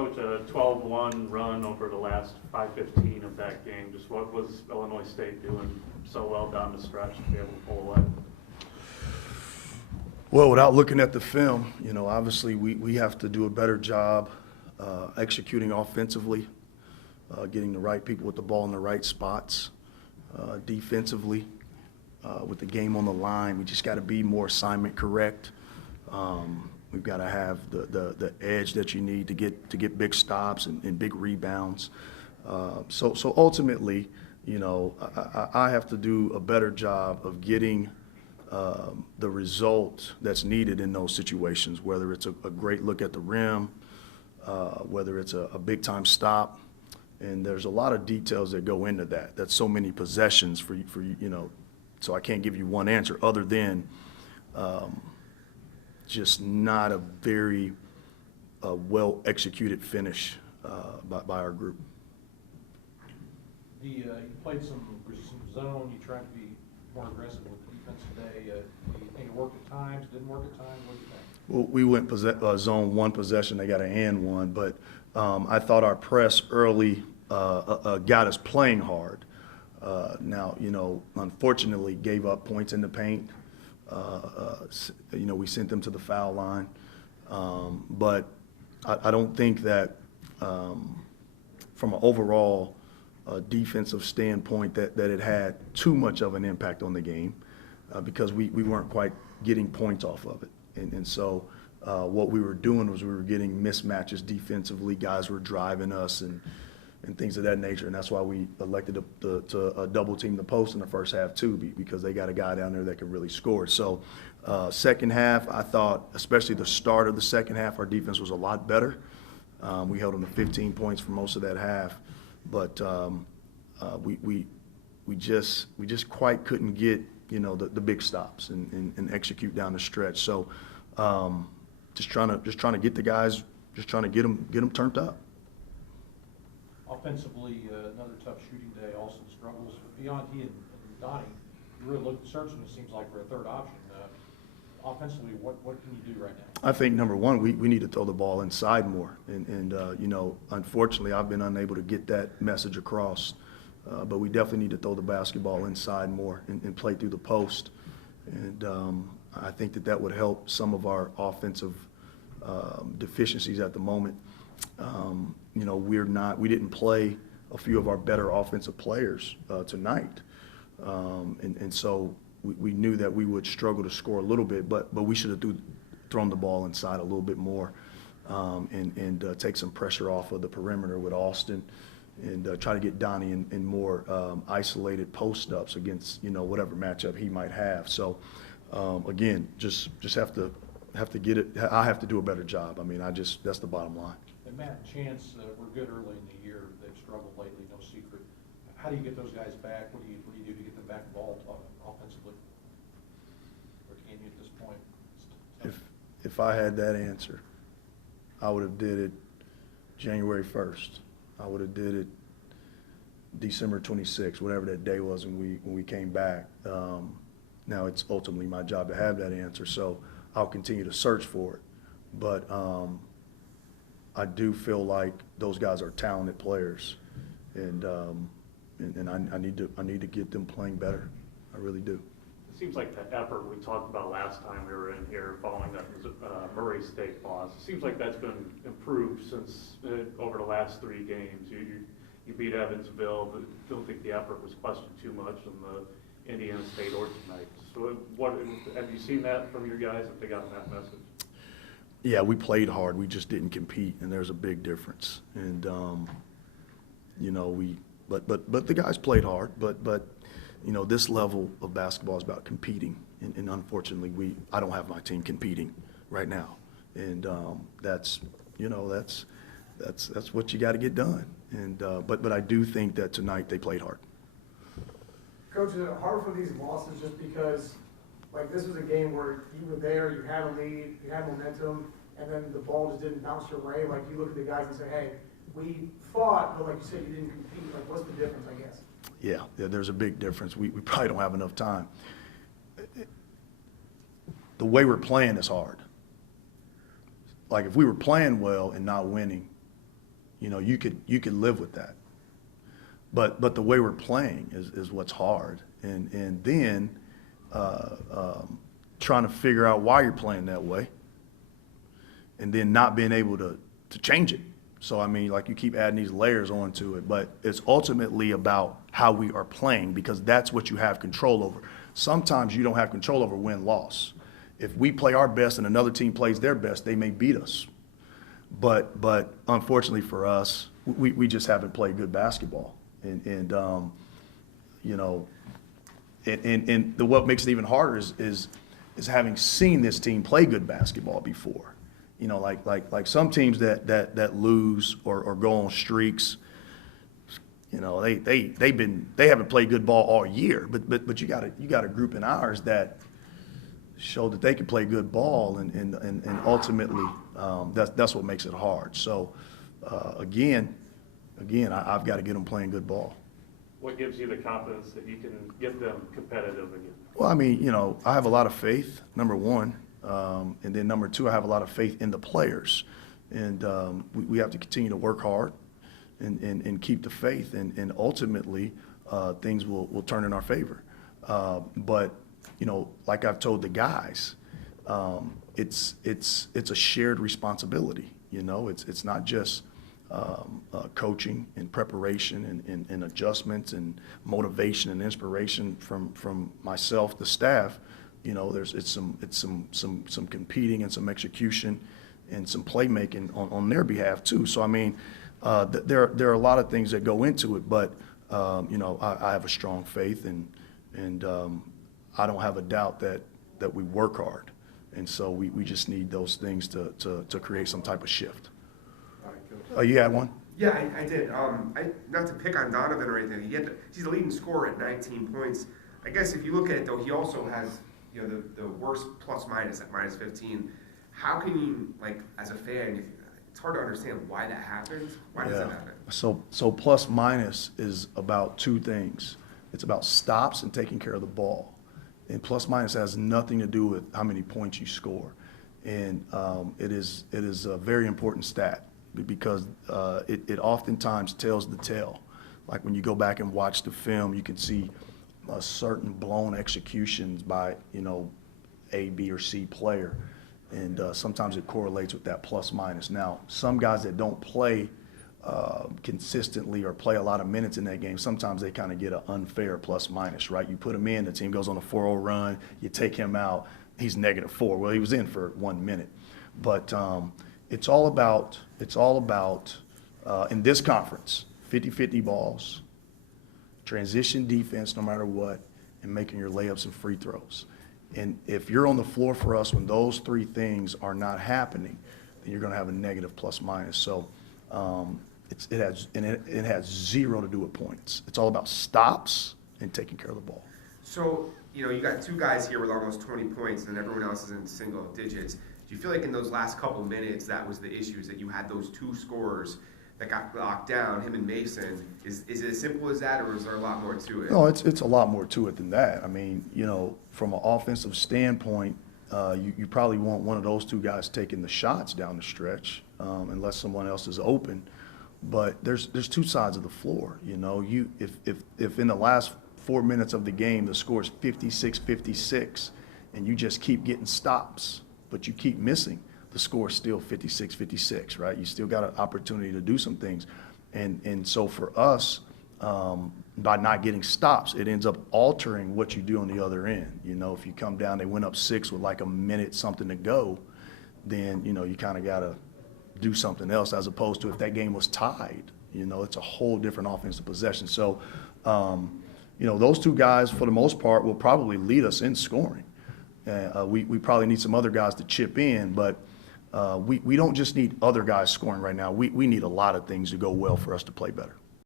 Coach, a 12-1 run over the last 5:15 of that game. Just what was Illinois State doing so well down the stretch to be able to pull away? Well, without looking at the film, obviously we have to do a better job executing offensively, getting the right people with the ball in the right spots. Defensively, with the game on the line, we just got to be more assignment correct. We've got to have the edge that you need to get big stops and big rebounds. So ultimately, I have to do a better job of getting the result that's needed in those situations, whether it's a great look at the rim, whether it's a big-time stop. And there's a lot of details that go into that. That's so many possessions for so I can't give you one answer other than just not a very well-executed finish by our group. You played some zone. You tried to be more aggressive with defense today. Do you think it worked at times? Didn't work at times? What do you think? Well, we went zone one possession. They got an and one, but I thought our press early got us playing hard. Now, unfortunately, gave up points in the paint. We sent them to the foul line, but I don't think that from an overall defensive standpoint that it had too much of an impact on the game because we weren't quite getting points off of it. And so what we were doing was we were getting mismatches defensively. Guys were driving us and things of that nature. And that's why we elected to double team the post in the first half too, because they got a guy down there that can really score. So second half, I thought, especially the start of the second half, our defense was a lot better. We held them to 15 points for most of that half. But we just quite couldn't get the big stops and execute down the stretch. So just trying to get the guys, just trying to get them turned up. Offensively, another tough shooting day. Austin struggles. Beyond he and Donnie, you really searching. It seems like for a third option. Offensively, what can you do right now? I think number one, we need to throw the ball inside more, and unfortunately, I've been unable to get that message across. But we definitely need to throw the basketball inside more and play through the post, and I think that would help some of our offensive deficiencies at the moment. We didn't play a few of our better offensive players tonight, and so we knew that we would struggle to score a little bit, but we should have thrown the ball inside a little bit more and take some pressure off of the perimeter with Austin and try to get Donnie in more isolated post-ups against whatever matchup he might have. So again, just have to get it. I have to do a better job. I mean, that's the bottom line. And Matt and Chance were good early in the year. They've struggled lately, no secret. How do you get those guys back? What do you do to get them back involved offensively? Or can you at this point? If I had that answer, I would have did it January 1st. I would have did it December 26th, whatever that day was when we came back. Now it's ultimately my job to have that answer, so I'll continue to search for it. But I do feel like those guys are talented players, and I need to get them playing better. I really do. It seems like the effort we talked about last time we were in here following that Murray State loss, it seems like that's been improved since over the last 3 games. You beat Evansville, but don't think the effort was questioned too much in the Indiana State or tonight. So what have you seen that from your guys? Have they gotten that message? Yeah, we played hard. We just didn't compete, and there's a big difference. And but the guys played hard. But this level of basketball is about competing, and unfortunately, I don't have my team competing right now, and that's what you got to get done. And but I do think that tonight they played hard. Coach, is it hard for these losses just because, like, this was a game where you were there, you had a lead, you had momentum, and then the ball just didn't bounce your way? Like, you look at the guys and say, hey, we fought, but like you said, you didn't compete. Like, what's the difference, I guess? Yeah, there's a big difference. We probably don't have enough time. The way we're playing is hard. Like, if we were playing well and not winning, you could live with that. But the way we're playing is what's hard. And then trying to figure out why you're playing that way and then not being able to change it. So, I mean, like you keep adding these layers onto it, but it's ultimately about how we are playing because that's what you have control over. Sometimes you don't have control over win-loss. If we play our best and another team plays their best, they may beat us. But unfortunately for us, we just haven't played good basketball. And what makes it even harder is having seen this team play good basketball before. You know, like some teams that lose or go on streaks, you know, they haven't played good ball all year. But you got a group in ours that show that they can play good ball and ultimately that's what makes it hard. So again, I've got to get them playing good ball. What gives you the confidence that you can get them competitive again? Well, I mean, you know, I have a lot of faith, number one. And then number two, I have a lot of faith in the players. And we have to continue to work hard and keep the faith. And ultimately, things will turn in our favor. But, you know, like I've told the guys, it's a shared responsibility. You know, it's not just coaching and preparation and adjustments and motivation and inspiration from myself, the staff. You know, it's some competing and some execution and some playmaking on their behalf too. So I mean, there are a lot of things that go into it, but you know, I have a strong faith and I don't have a doubt that we work hard, and so we just need those things to create some type of shift. All right, Coach. You had one? Yeah, I did. Not to pick on Donovan or anything. He's the leading scorer at 19 points. I guess if you look at it though, he also has, you know, the worst plus minus at minus 15. How can you, like, as a fan, it's hard to understand why that happens. Why does that happen? So plus minus is about two things. It's about stops and taking care of the ball. And plus minus has nothing to do with how many points you score. And it is a very important stat because it oftentimes tells the tale. Like when you go back and watch the film, you can see certain blown executions by, you know, A, B, or C player. And sometimes it correlates with that plus minus. Now, some guys that don't play consistently or play a lot of minutes in that game, sometimes they kind of get an unfair plus minus, right? You put him in, the team goes on a 4-0 run, you take him out, he's -4. Well, he was in for 1 minute. But it's all about in this conference, 50-50 balls, transition defense no matter what, and making your layups and free throws. And if you're on the floor for us when those three things are not happening, then you're going to have a negative plus minus. So it has zero to do with points. It's all about stops and taking care of the ball. So, you know, you got two guys here with almost 20 points and everyone else is in single digits. Do you feel like in those last couple minutes that was the issue, is that you had those two scorers that got locked down, him and Mason? Is it as simple as that, or is there a lot more to it? No, it's a lot more to it than that. I mean, you know, from an offensive standpoint, you probably want one of those two guys taking the shots down the stretch, unless someone else is open. But there's two sides of the floor. You know, if in the last 4 minutes of the game the score is 56-56, and you just keep getting stops, but you keep missing, the score is still 56-56, right? You still got an opportunity to do some things. And so for us, by not getting stops, it ends up altering what you do on the other end. You know, if you come down, they went up 6 with like a minute something to go, then, you know, you kind of got to do something else, as opposed to if that game was tied. You know, it's a whole different offensive possession. So, you know, those two guys, for the most part, will probably lead us in scoring. We probably need some other guys to chip in, but we don't just need other guys scoring right now. We need a lot of things to go well for us to play better.